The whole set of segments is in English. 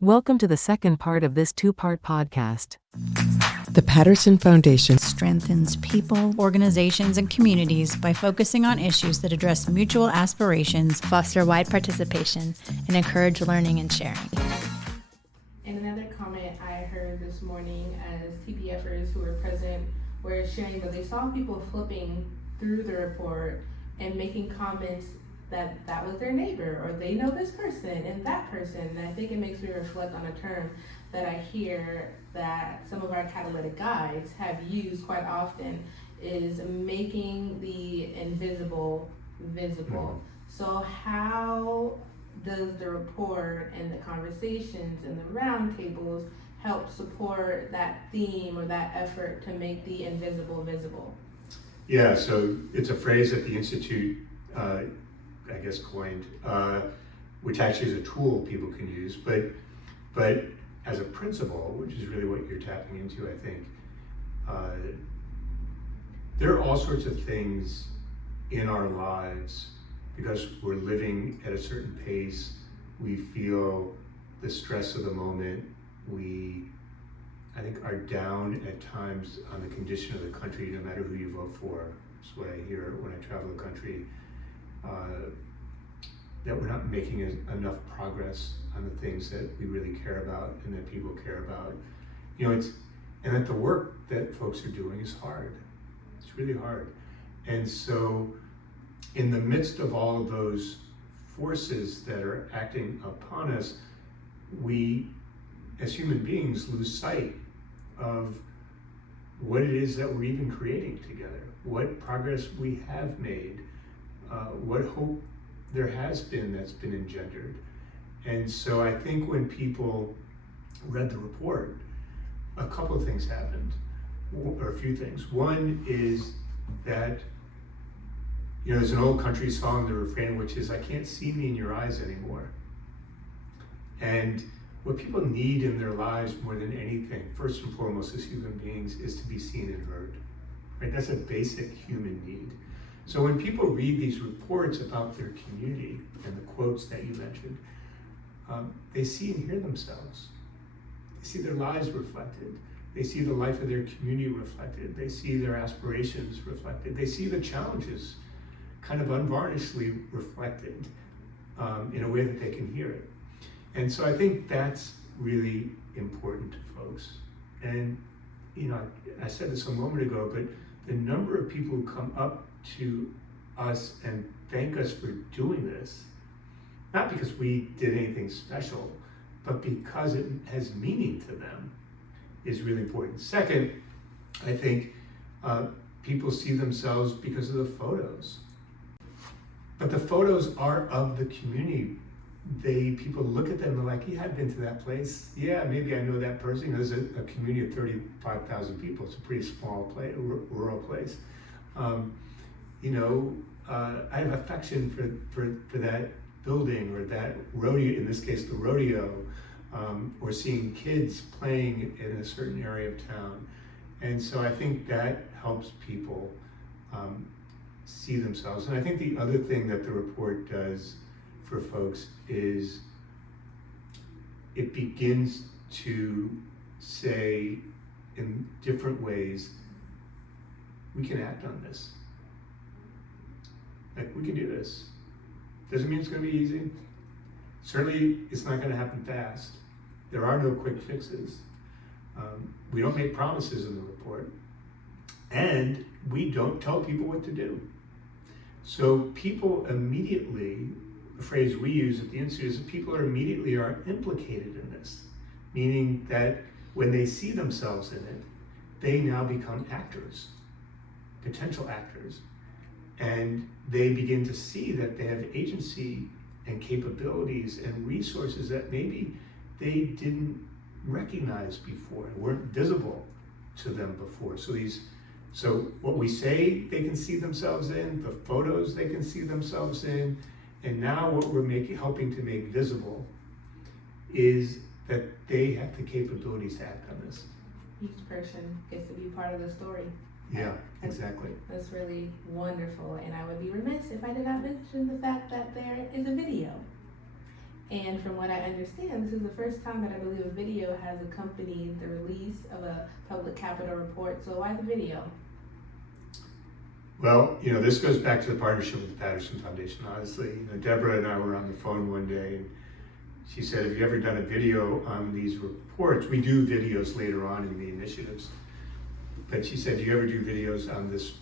Welcome to the second part of this two-part podcast. The Patterson Foundation strengthens people, organizations, and communities by focusing on issues that address mutual aspirations, foster wide participation, and encourage learning and sharing. And another comment I heard this morning as TPFers who were present were sharing that they saw people flipping through the report and making comments that was their neighbor, or they know this person and that person. And I think it makes me reflect on a term that I hear that some of our catalytic guides have used quite often, is making the invisible visible. So how does the report and the conversations and the roundtables help support that theme or that effort to make the invisible visible? Yeah, so it's a phrase that the Institute coined, which actually is a tool people can use, but as a principle, which is really what you're tapping into, I think, there are all sorts of things in our lives, because we're living at a certain pace, we feel the stress of the moment, I think are down at times on the condition of the country, no matter who you vote for. That's what I hear when I travel the country. That we're not making enough progress on the things that we really care about and that people care about. And that the work that folks are doing is hard. It's really hard. And so in the midst of all of those forces that are acting upon us, we as human beings lose sight of what it is that we're even creating together, what progress we have made, what hope there has been that's been engendered. And so I think when people read the report, a couple of things happened, or a few things. One is that, there's an old country song, the refrain, which is, "I can't see me in your eyes anymore." And what people need in their lives more than anything, first and foremost as human beings, is to be seen and heard. Right? That's a basic human need. So when people read these reports about their community and the quotes that you mentioned, they see and hear themselves. They see their lives reflected. They see the life of their community reflected. They see their aspirations reflected. They see the challenges kind of unvarnishedly reflected in a way that they can hear it. And so I think that's really important to folks. And I said this a moment ago, but the number of people who come up to us and thank us for doing this, not because we did anything special, but because it has meaning to them, is really important. Second, I think people see themselves because of the photos. But the photos are of the community. People look at them and they're like, yeah, I've been to that place. Yeah, maybe I know that person. There's a community of 35,000 people. It's a pretty small place, rural place. I have affection for that building or that rodeo, in this case the rodeo, or seeing kids playing in a certain area of town. And so I think that helps people see themselves. And I think the other thing that the report does for folks is it begins to say in different ways, we can act on this. Like, we can do this. Doesn't mean it's going to be easy. Certainly, it's not going to happen fast. There are no quick fixes. We don't make promises in the report. And we don't tell people what to do. So people immediately, the phrase we use at the Institute is that people are implicated in this. Meaning that when they see themselves in it, they now become actors, potential actors. And they begin to see that they have agency and capabilities and resources that maybe they didn't recognize before, weren't visible to them before. So what we say they can see themselves in, the photos they can see themselves in, and now what we're helping to make visible is that they have the capabilities to act on this. Each person gets to be part of the story. Yeah, exactly. That's really wonderful, and I would be remiss if I did not mention the fact that there is a video. And from what I understand, this is the first time that I believe a video has accompanied the release of a public capital report. So why the video? Well, this goes back to the partnership with the Patterson Foundation. Honestly, Deborah and I were on the phone one day, and she said, "Have you ever done a video on these reports?" We do videos later on in the initiatives, but she said, "Do you ever do videos on this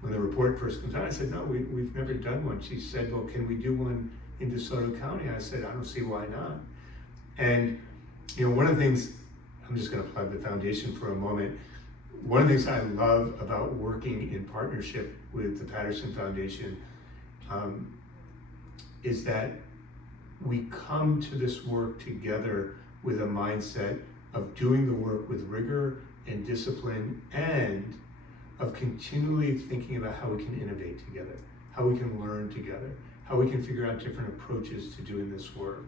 when the report first comes out?" I said, "No, we've never done one." She said, "Well, can we do one in DeSoto County?" I said, "I don't see why not." And one of the things, I'm just going to plug the foundation for a moment. One of the things I love about working in partnership with the Patterson Foundation is that we come to this work together with a mindset of doing the work with rigor and discipline, and of continually thinking about how we can innovate together, how we can learn together, how we can figure out different approaches to doing this work.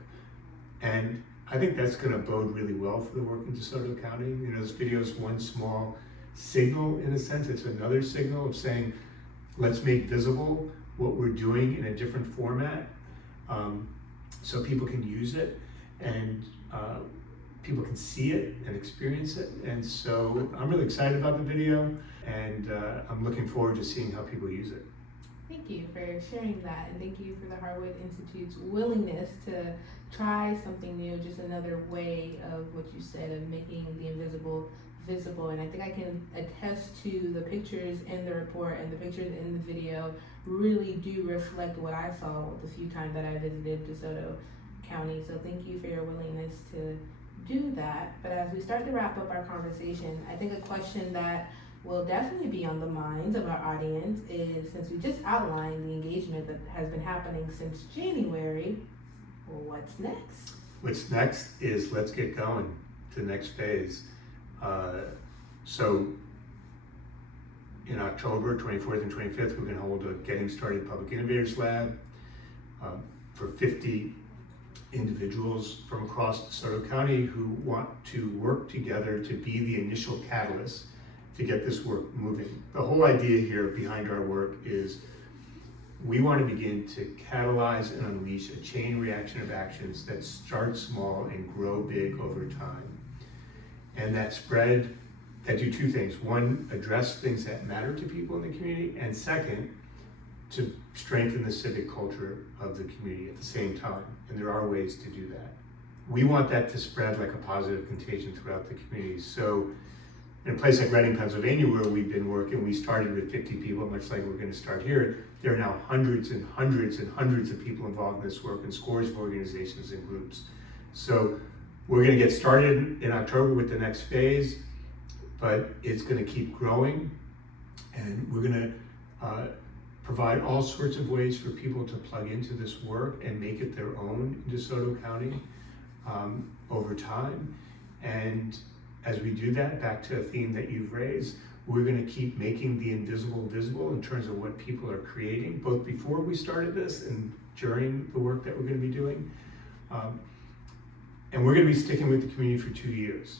And I think that's going to bode really well for the work in DeSoto County. This video is one small signal, in a sense. It's another signal of saying, let's make visible what we're doing in a different format, so people can use it and people can see it and experience it. And so I'm really excited about the video, and I'm looking forward to seeing how people use it. Thank you for sharing that, and thank you for the Harwood Institute's willingness to try something new, just another way of what you said, of making the invisible visible. And I think I can attest to the pictures in the report and the pictures in the video really do reflect what I saw the few times that I visited DeSoto County. So thank you for your willingness to do that. But as we start to wrap up our conversation, I think a question that will definitely be on the minds of our audience is, since we just outlined the engagement that has been happening since January, what's next? What's next is, let's get going to the next phase. So in October 24th and 25th, we're going to hold a Getting Started Public Innovators Lab for 50 individuals from across DeSoto County who want to work together to be the initial catalyst to get this work moving. The whole idea here behind our work is we want to begin to catalyze and unleash a chain reaction of actions that start small and grow big over time. And that spread, that do two things. One, address things that matter to people in the community, and second, to strengthen the civic culture of the community at the same time. And there are ways to do that. We want that to spread like a positive contagion throughout the community. So in a place like Reading, Pennsylvania, where we've been working, we started with 50 people, much like we're going to start here. There are now hundreds and hundreds and hundreds of people involved in this work, and scores of organizations and groups. So we're going to get started in October with the next phase, but it's going to keep growing, and we're going to provide all sorts of ways for people to plug into this work and make it their own in DeSoto County over time. And as we do that, back to a theme that you've raised, we're going to keep making the invisible visible in terms of what people are creating, both before we started this and during the work that we're going to be doing. And we're going to be sticking with the community for 2 years.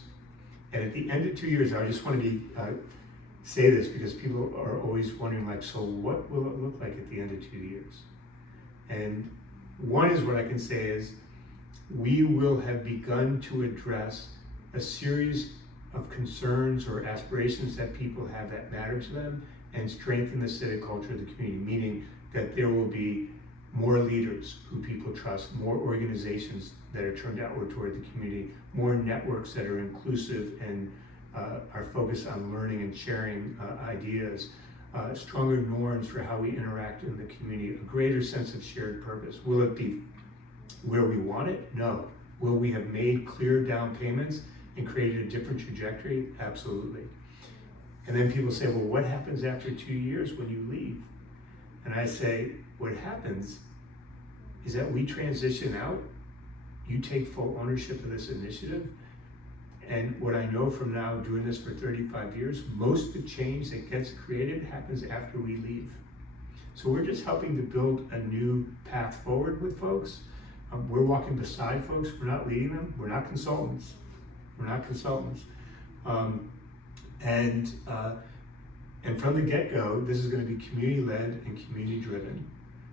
And at the end of 2 years, I just want to say this because people are always wondering, like, so what will it look like at the end of 2 years? And one is, what I can say is, we will have begun to address a series of concerns or aspirations that people have that matter to them, and strengthen the civic culture of the community, meaning that there will be more leaders who people trust, more organizations that are turned outward toward the community, more networks that are inclusive and are focused on learning and sharing ideas, stronger norms for how we interact in the community, a greater sense of shared purpose. Will it be where we want it? No. Will we have made clear down payments and created a different trajectory? Absolutely. And then people say, well, what happens after 2 years when you leave? And I say, what happens is that we transition out, you take full ownership of this initiative, and what I know from now doing this for 35 years, most of the change that gets created happens after we leave. So we're just helping to build a new path forward with folks. We're walking beside folks, we're not leading them, we're not consultants. We're not consultants. And from the get-go, this is going to be community-led and community-driven.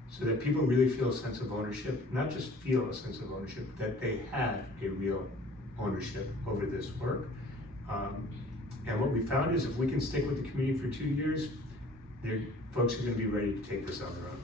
so that people really feel a sense of ownership, not just feel a sense of ownership, that they have a real ownership over this work. And what we found is if we can stick with the community for 2 years, folks are going to be ready to take this on their own.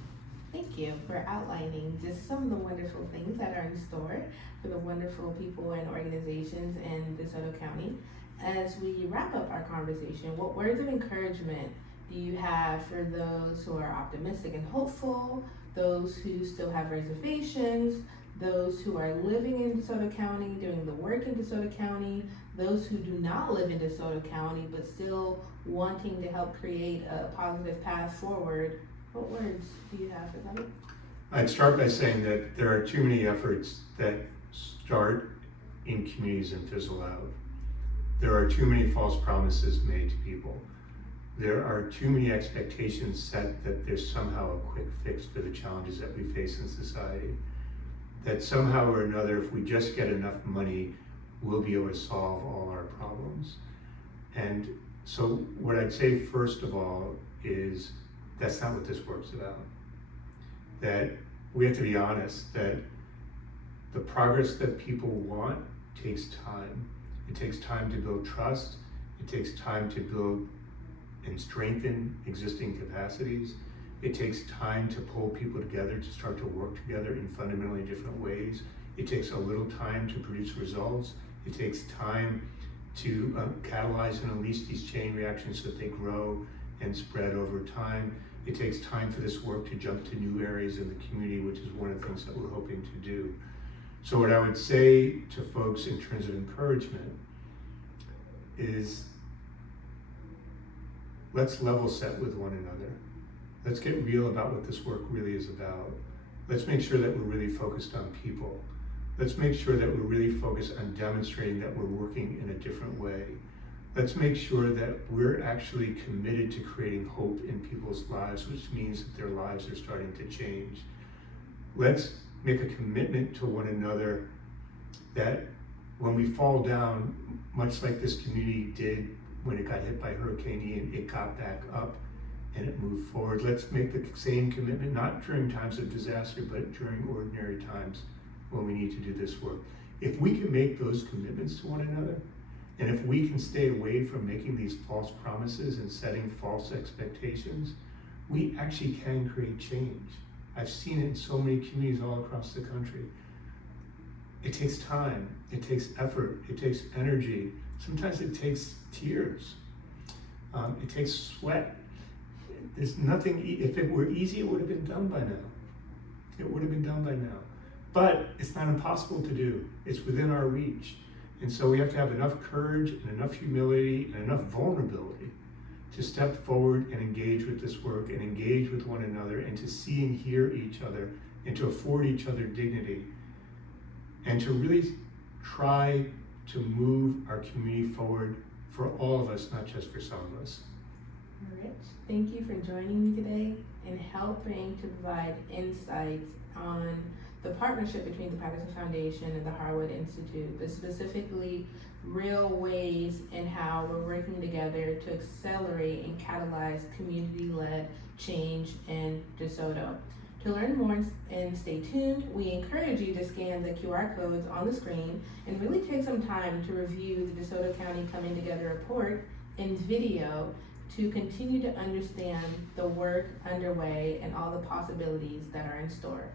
Thank you for outlining just some of the wonderful things that are in store for the wonderful people and organizations in DeSoto County. As we wrap up our conversation, what words of encouragement do you have for those who are optimistic and hopeful, those who still have reservations, those who are living in DeSoto County, doing the work in DeSoto County, those who do not live in DeSoto County but still wanting to help create a positive path forward? What words do you have for them? I'd start by saying that there are too many efforts that start in communities and fizzle out. There are too many false promises made to people. There are too many expectations set that there's somehow a quick fix for the challenges that we face in society. That somehow or another, if we just get enough money, we'll be able to solve all our problems. And so what I'd say first of all is that's not what this work's about. That we have to be honest that the progress that people want takes time. It takes time to build trust. It takes time to build and strengthen existing capacities. It takes time to pull people together to start to work together in fundamentally different ways. It takes a little time to produce results. It takes time to catalyze and unleash these chain reactions so that they grow and spread over time. It takes time for this work to jump to new areas in the community, which is one of the things that we're hoping to do. So what I would say to folks in terms of encouragement is let's level set with one another. Let's get real about what this work really is about. Let's make sure that we're really focused on people. Let's make sure that we're really focused on demonstrating that we're working in a different way. Let's make sure that we're actually committed to creating hope in people's lives, which means that their lives are starting to change. Let's make a commitment to one another that when we fall down, much like this community did when it got hit by Hurricane Ian, it got back up and it moved forward. Let's make the same commitment, not during times of disaster, but during ordinary times when we need to do this work. If we can make those commitments to one another, and if we can stay away from making these false promises and setting false expectations, we actually can create change. I've seen it in so many communities all across the country. It takes time, it takes effort, it takes energy. Sometimes it takes tears. It takes sweat. There's nothing, if it were easy, it would have been done by now. It would have been done by now. But it's not impossible to do. It's within our reach. And so we have to have enough courage and enough humility and enough vulnerability to step forward and engage with this work and engage with one another and to see and hear each other and to afford each other dignity and to really try to move our community forward for all of us, not just for some of us. Rich, thank you for joining me today and helping to provide insights on the partnership between the Patterson Foundation and the Harwood Institute, but specifically real ways in how we're working together to accelerate and catalyze community-led change in DeSoto. To learn more and stay tuned, we encourage you to scan the QR codes on the screen and really take some time to review the DeSoto County Coming Together report and video to continue to understand the work underway and all the possibilities that are in store.